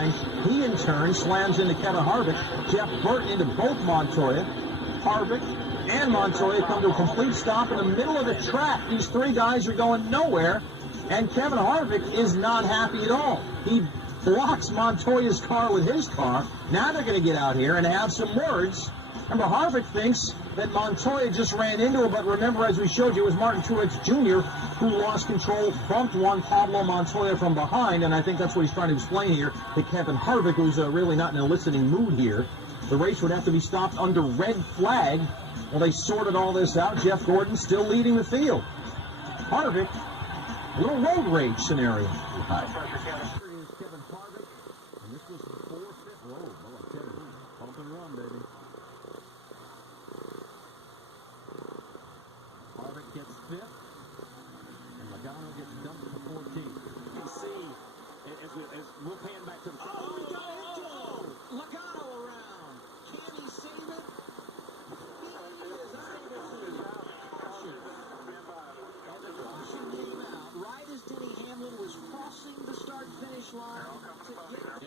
line. He, in turn, slams into Kevin Harvick. Jeff Burton into both Montoya. Harvick and Montoya come to a complete stop in the middle of the track. These three guys are going nowhere, and Kevin Harvick is not happy at all. He blocks Montoya's car with his car. Now they're going to get out here and have some words. Remember, Harvick thinks that Montoya just ran into him, but remember, as we showed you, it was Martin Truex Jr. who lost control, bumped one Pablo Montoya from behind, and I think that's what he's trying to explain here to Kevin Harvick, who's really not in a listening mood here. The race would have to be stopped under red flag. Well, they sorted all this out. Jeff Gordon still leading the field. Harvick, a little road rage scenario. High pressure, Kevin. Here is Kevin Harvick, and this was the fourth. Whoa, Kevin, bump and run, baby. Harvick gets fifth, and Logano gets dumped to 14th. You can see, as we'll pan back to the front. Oh, he got into Logano around. Can he save it? He is unable to. And the caution came out right as Denny Hamlin was crossing the start-finish line.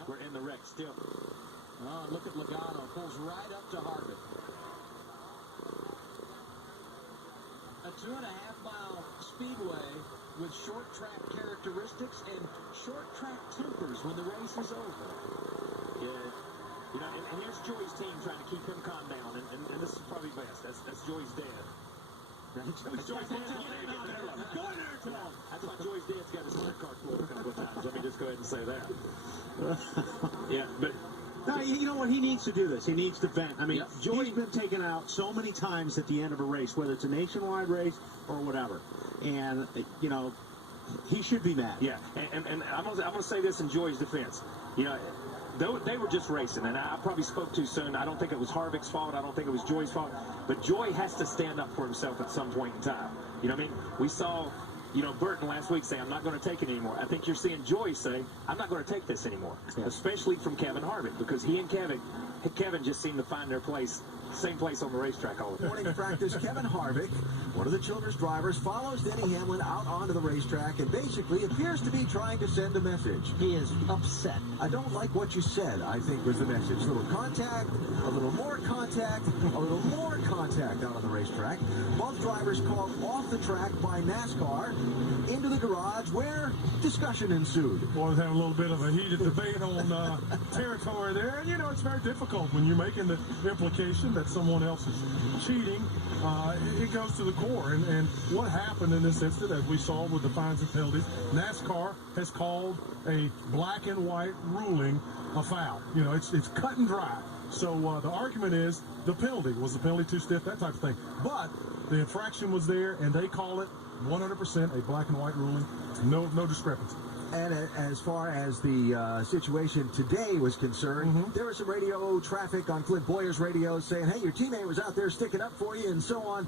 We're in the wreck still. Oh, look at Logano. Pulls right up to Harvick. A 2.5-mile speedway with short track characteristics and short track tempers when the race is over. Yeah. You know, and here's Joey's team trying to keep him calm down, and this is probably best. That's Joey's dad. Joey's dad. That's why Joey's dad's got his credit card full a couple of times. Let me just go ahead and say that. Yeah, but no, you know what? He needs to do this. He needs to vent. I mean, Joey's been taken out so many times at the end of a race, whether it's a nationwide race or whatever. And, you know, he should be mad. Yeah, and I'm going to say this in Joey's defense. You know, they were just racing, and I probably spoke too soon. I don't think it was Harvick's fault. I don't think it was Joey's fault. But Joey has to stand up for himself at some point in time. You know what I mean? We saw, you know, Burton last week say, I'm not going to take it anymore. I think you're seeing Joey say, I'm not going to take this anymore, especially from Kevin Harvick, because he and Kevin just seem to find their place, same place on the racetrack all the time. Morning practice, Kevin Harvick, one of the Childress drivers, follows Denny Hamlin out onto the racetrack and basically appears to be trying to send a message. He is upset. I don't like what you said, I think was the message. A little contact, a little more contact, a little more contact out on the racetrack. Both drivers called off the track by NASCAR into the garage where discussion ensued. Boys had a little bit of a heated debate on territory there. And, you know, it's very difficult when you're making the implication that someone else is cheating. It goes to the core. And what happened in this incident, as we saw with the fines and penalties, NASCAR has called a black and white ruling a foul. You know, it's cut and dry. So the argument is the penalty. Was the penalty too stiff? That type of thing. But the infraction was there, and they call it 100% a black and white ruling. No discrepancy. And as far as the situation today was concerned, there was some radio traffic on Clint Boyer's radio saying, hey, your teammate was out there sticking up for you and so on.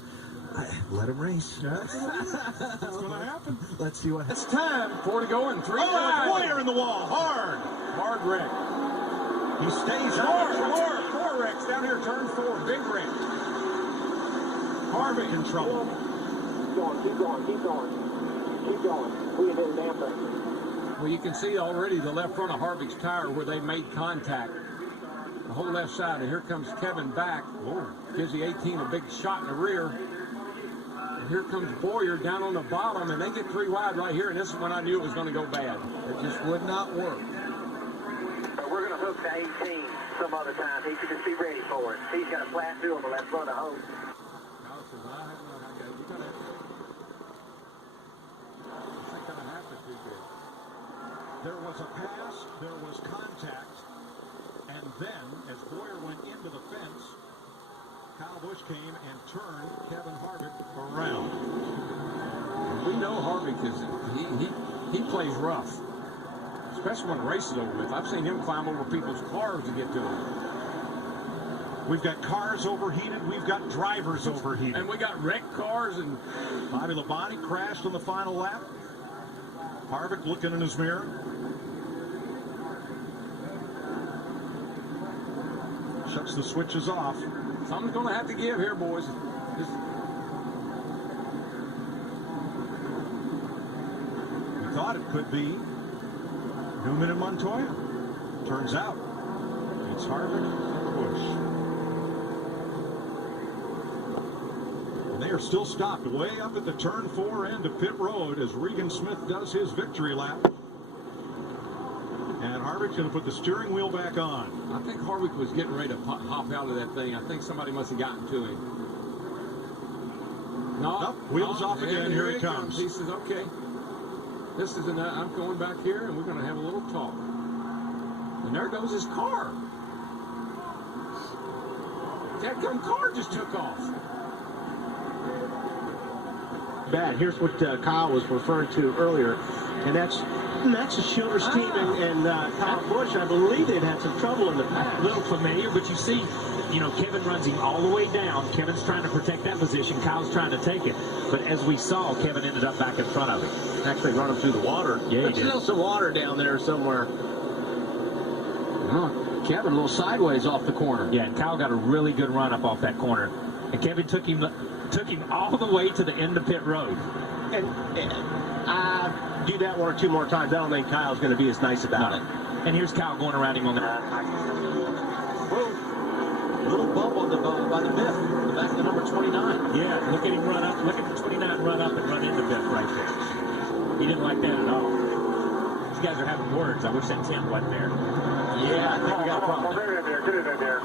Let him race. That's going to happen. Let's see what happens. It's time. 4 to go and 3 to Boyer in the wall. Hard wreck. He stays Four wrecks down here, turn 4, big wreck. Harvick in trouble. Keep going. We can do the damn thing. Well, you can see already the left front of Harvick's tire where they made contact. The whole left side, and here comes Kevin back. Oh, gives the 18 a big shot in the rear. And here comes Boyer down on the bottom, and they get 3 wide right here, and this is when I knew it was going to go bad. It just would not work. We're going to hook to 18 some other time. He should just be ready for it. He's got a flat field on the left front of home. There was a pass, there was contact, and then, as Boyer went into the fence, Kyle Busch came and turned Kevin Harvick around. We know Harvick he plays rough, especially when the race is over with. I've seen him climb over people's cars to get to them. We've got cars overheated, we've got drivers overheated. And we got wrecked cars, and Bobby Labonte crashed on the final lap. Harvick looking in his mirror. Shuts the switches off. something's going to have to give here, boys. We thought it could be Newman and Montoya. Turns out it's Harvick and Busch. And they are still stopped way up at the turn 4 end of pit road as Regan Smith does his victory lap. And Harvick's going to put the steering wheel back on. I think Harvick was getting ready to hop out of that thing. I think somebody must have gotten to him. No, wheels off again. Here he comes. He says, okay, this is enough. I'm going back here, and we're going to have a little talk. And there goes his car. That dumb car just took off. Bad. Here's what Kyle was referring to earlier, and that's a Childress team and Kyle Busch. I believe they've had some trouble in the past. A little familiar, but you see, Kevin runs him all the way down. Kevin's trying to protect that position. Kyle's trying to take it. But as we saw, Kevin ended up back in front of him. Actually run him through the water. Yeah, There's still some water down there somewhere. Kevin a little sideways off the corner. Yeah, and Kyle got a really good run up off that corner. And Kevin took him all the way to the end of pit road. And I do that one or two more times. I don't think Kyle's going to be as nice about it. And here's Kyle going around him on the... Little bump on by the Biff, the back of the number 29. Yeah, look at him run up. Look at the 29 run up and run into Biff right there. He didn't like that at all. These guys are having words. I wish that Tim wasn't there. Yeah, I think we got a problem. Get it in there.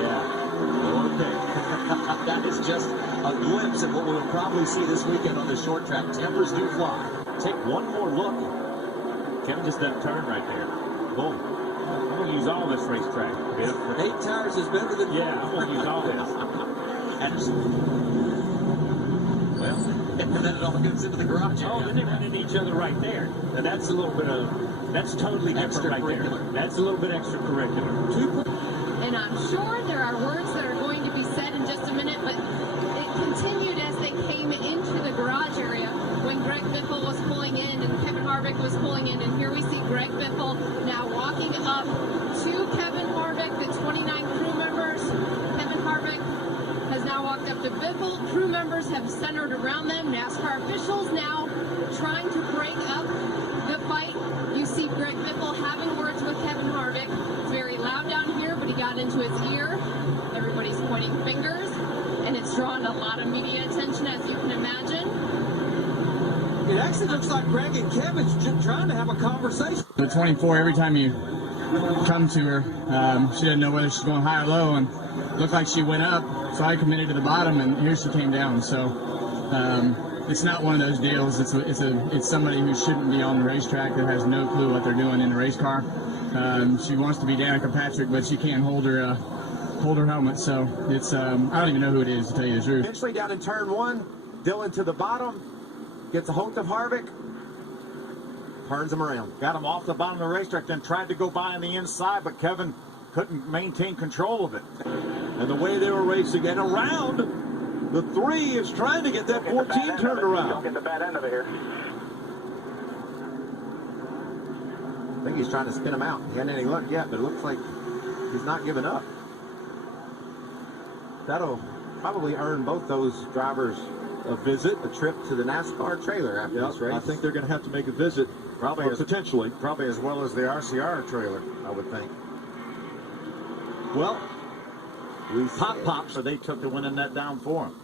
Yeah. Okay. That is just a glimpse of what we'll probably see this weekend on the short track. Tempers do fly. Take one more look. Kevin just doesn't turn right there. Boom. I'm going to use all this racetrack. Biff. 8 tires is better than... Yeah, I'm going to use all this. Well, and then it all gets into the garage. Oh, then they run into each other right there. Now that's a little bit of... That's totally different right there. That's a little bit extracurricular. And I'm sure there are words that are going to be said in just a minute, but it continued as they came into the garage area when Greg Biffle was pulling in and Kevin Harvick was pulling in. And here we see Greg Biffle now walking up to Kevin Harvick, the 29 crew members. Kevin Harvick has now walked up to Biffle. Crew members have centered around them. NASCAR officials now trying to break up the fight. You see Greg Biffle having words with Kevin Harvick. It's very loud down here, but he got into his ear. Everybody's pointing fingers, and it's drawn a lot of media attention, as you can imagine. It actually looks like Greg and Kevin's just trying to have a conversation. The 24, every time you come to her, she doesn't know whether she's going high or low, and it looked like she went up, so I committed to the bottom, and here she came down. So it's not one of those deals. It's somebody who shouldn't be on the racetrack that has no clue what they're doing in the race car. She wants to be Danica Patrick, but she can't hold her helmet. So it's I don't even know who it is, to tell you the truth. Eventually down in turn 1, Dillon to the bottom, gets a hold of Harvick, turns him around. Got him off the bottom of the racetrack, then tried to go by on the inside, but Kevin couldn't maintain control of it. And the way they were racing and around, the 3 is trying to get that 14 turned around. Don't get the bad end of it here. I think he's trying to spin him out. He hasn't any luck yet, but it looks like he's not giving up. That'll probably earn both those drivers a visit, a trip to the NASCAR trailer after this race. I think they're going to have to make a visit, potentially. Probably as well as the RCR trailer, I would think. Well, Pop, so they took the winning net down for him.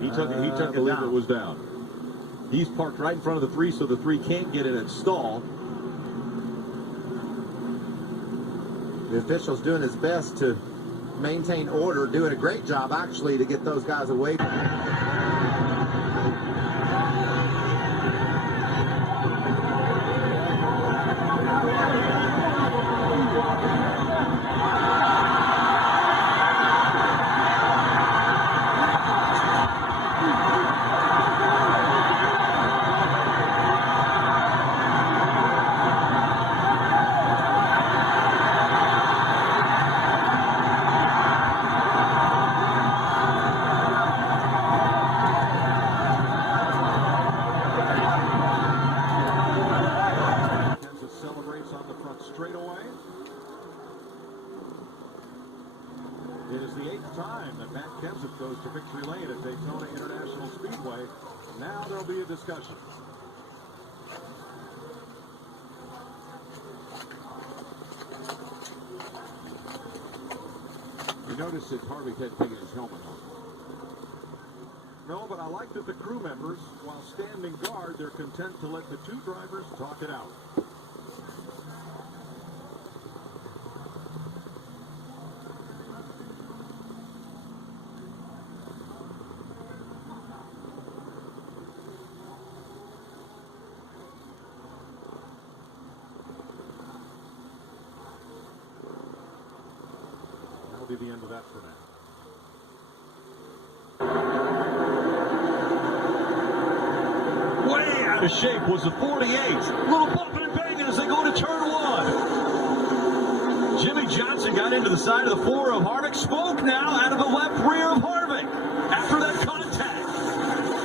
He took it down. I believe it was down. He's parked right in front of the 3, so the 3 can't get in and stall. The official's doing his best to maintain order, doing a great job actually to get those guys away. It is the 8th time that Matt Kenseth goes to victory lane at Daytona International Speedway. Now there'll be a discussion. You notice that Harvick hadn't taken his helmet off. No, but I like that the crew members, while standing guard, they're content to let the two drivers talk it out. That'll be the end of that for now. Way out of shape was the 48. Little bumping and banging as they go into turn one. Jimmy Johnson got into the side of the floor of Harvick. Smoke now out of the left rear of Harvick after that contact.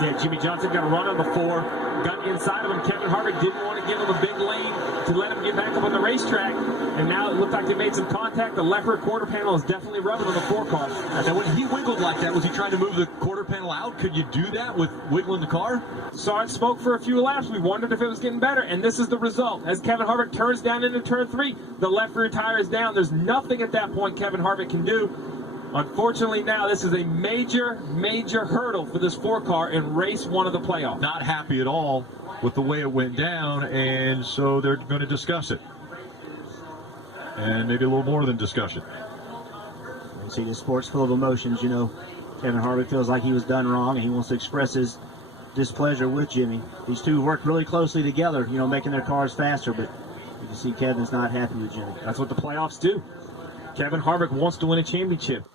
Yeah, Jimmy Johnson got a run on the 4, got inside of him. Kevin Harvick didn't want to give him a big lane to let him get back up on the racetrack. And now it looked like they made some contact. The left rear quarter panel is definitely rubbing on the 4 car. Now, when he wiggled like that, was he trying to move the quarter panel out? Could you do that with wiggling the car? Saw it smoke for a few laps. We wondered if it was getting better, and this is the result. As Kevin Harvick turns down into turn 3, the left rear tire is down. There's nothing at that point Kevin Harvick can do. Unfortunately, now this is a major, major hurdle for this 4 car in race 1 of the playoff. Not happy at all with the way it went down, and so they're going to discuss it. And maybe a little more than discussion. You see, the sport's full of emotions. You know, Kevin Harvick feels like he was done wrong, and he wants to express his displeasure with Jimmy. These two worked really closely together, you know, making their cars faster, but you can see Kevin's not happy with Jimmy. That's what the playoffs do. Kevin Harvick wants to win a championship.